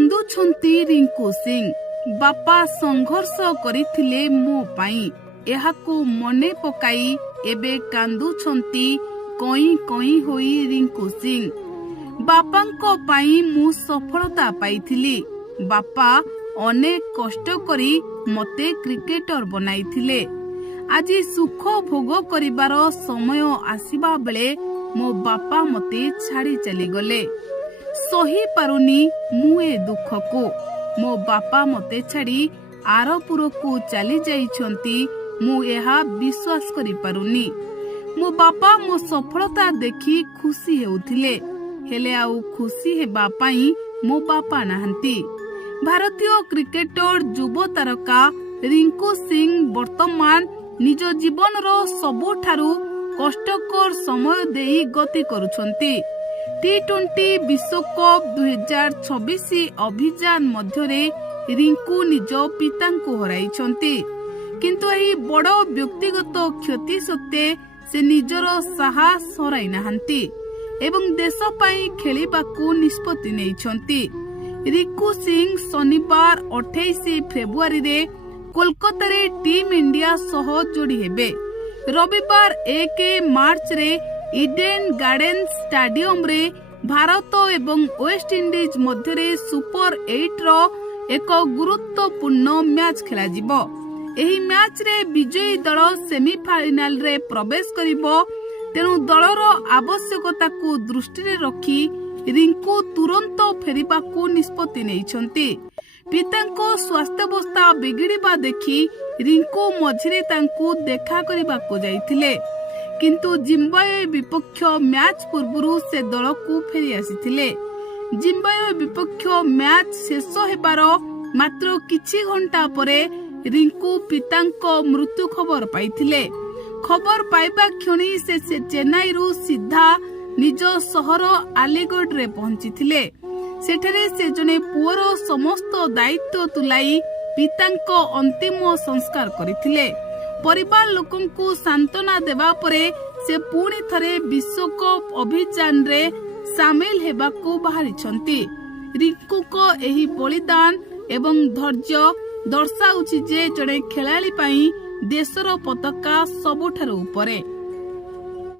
କାନ୍ଦୁଛନ୍ତି ରିଙ୍କୁ ସିଂ। ବାପା ସଂଘର୍ଷ କରିଥିଲେ ମୋ ପାଇଁ, ଏହାକୁ ମନେ ପକାଇ ଏବେ କାନ୍ଦୁଛନ୍ତି କଇଁ କଇଁ ହୋଇ ରିଙ୍କୁ ସିଂ। ବାପାଙ୍କ ପାଇଁ ମୁଁ ସଫଳତା ପାଇଥିଲି। ବାପା ଅନେକ କଷ୍ଟ କରି ମତେ କ୍ରିକେଟର ବନାଇଥିଲେ। ଆଜି ସୁଖ ଭୋଗ କରିବାର ସମୟ ଆସିବା ବେଳେ ମୋ ବାପା ମତେ ଛାଡ଼ି ଚାଲିଗଲେ। ସହି ପାରୁନି ମୁଁ ଏ ଦୁଃଖକୁ। ମୋ ବାପା ମତେ ଛାଡ଼ି ଆରପୁରକୁ ଚାଲି ଯାଇଛନ୍ତି। ମୁଁ ଏହା ବିଶ୍ୱାସ କରିପାରୁନି। ମୋ ବାପା ମୋ ସଫଳତା ଦେଖି ଖୁସି ହେଉଥିଲେ, ହେଲେ ଆଉ ଖୁସି ହେବା ପାଇଁ ମୋ ବାପା ନାହାନ୍ତି। ଭାରତୀୟ କ୍ରିକେଟର ଯୁବ ତାରକା ରିଙ୍କୁ ସିଂ ବର୍ତ୍ତମାନ ନିଜ ଜୀବନର ସବୁଠାରୁ କଷ୍ଟକର ସମୟ ଦେଇ ଗତି କରୁଛନ୍ତି। ଟି-20 ବିଶ୍ୱକପ 2026 ଅଭିଯାନ ମଧ୍ୟରେ ରିଙ୍କୁ ନିଜ ପିତାଙ୍କୁ ହରାଇଛନ୍ତି। କିନ୍ତୁ ଏହି ବଡ଼ ବ୍ୟକ୍ତିଗତ କ୍ଷତି ସତ୍ତ୍ୱେ ସେ ନିଜର ସାହସ ହରାଇ ନାହାନ୍ତି ଏବଂ ଦେଶ ପାଇଁ ଖେଳିବାକୁ ନିଷ୍ପତ୍ତି ନେଇଛନ୍ତି। ରିଙ୍କୁ ସିଂ ଶନିବାର 28 ଫେବୃଆରୀରେ କୋଲକାତାରେ ଟିମ୍ ଇଣ୍ଡିଆ ସହ ଯୋଡ଼ି ହେବେ। ରବିବାର 1 ମାର୍ଚ୍ଚରେ ଇଡେନ୍ ଗାର୍ଡେନ୍ସ ଷ୍ଟାଡିୟମରେ ଭାରତ ଏବଂ ୱେଷ୍ଟଇଣ୍ଡିଜ ମଧ୍ୟରେ ସୁପର 8ର ଏକ ଗୁରୁତ୍ୱପୂର୍ଣ୍ଣ ମ୍ୟାଚ୍ ଖେଳାଯିବ। ଏହି ମ୍ୟାଚ୍ରେ ବିଜୟୀ ଦଳ ସେମିଫାଇନାଲରେ ପ୍ରବେଶ କରିବ। ତେଣୁ ଦଳର ଆବଶ୍ୟକତାକୁ ଦୃଷ୍ଟିରେ ରଖି ରିଙ୍କୁ ତୁରନ୍ତ ଫେରିବାକୁ ନିଷ୍ପତ୍ତି ନେଇଛନ୍ତି। ପିତାଙ୍କ ସ୍ୱାସ୍ଥ୍ୟାବସ୍ଥା ବିଗିଡ଼ିବା ଦେଖି ରିଙ୍କୁ ମଝିରେ ତାଙ୍କୁ ଦେଖା କରିବାକୁ ଯାଇଥିଲେ। କିନ୍ତୁ ଜିମ୍ବାୱେ ବିପକ୍ଷ ମ୍ୟାଚ୍ ପୂର୍ବରୁ ସେ ଦଳକୁ ଫେରି ଆସିଥିଲେ। ଜିମ୍ବାୱେ ବିପକ୍ଷ ମ୍ୟାଚ୍ ଶେଷ ହେବାର ମାତ୍ର କିଛି ଘଣ୍ଟା ପରେ ରିଙ୍କୁ ପିତାଙ୍କ ମୃତ୍ୟୁ ଖବର ପାଇଥିଲେ। ଖବର ପାଇବା କ୍ଷଣି ସେ ଚେନ୍ନାଇରୁ ସିଧା ନିଜ ସହର ଆଲିଗଡ଼ରେ ପହଞ୍ଚିଥିଲେ। ସେଠାରେ ସେ ଜଣେ ପୁଅର ସମସ୍ତ ଦାୟିତ୍ୱ ତୁଲାଇ ପିତାଙ୍କ ଅନ୍ତିମ ସଂସ୍କାର କରିଥିଲେ। ପରିବାର ଲୋକଙ୍କୁ ସାନ୍ତ୍ୱନା ଦେବା ପରେ ସେ ପୁଣି ଥରେ ବିଶ୍ୱକପ ଅଭିଯାନରେ ସାମିଲ ହେବାକୁ ବାହାରିଛନ୍ତି। ରିଙ୍କୁଙ୍କ ଏହି ବଳିଦାନ ଏବଂ ଧୈର୍ଯ୍ୟ ଦର୍ଶାଉଛି ଯେ ଜଣେ ଖେଳାଳି ପାଇଁ ଦେଶର ପତାକା ସବୁଠାରୁ ଉପରେ।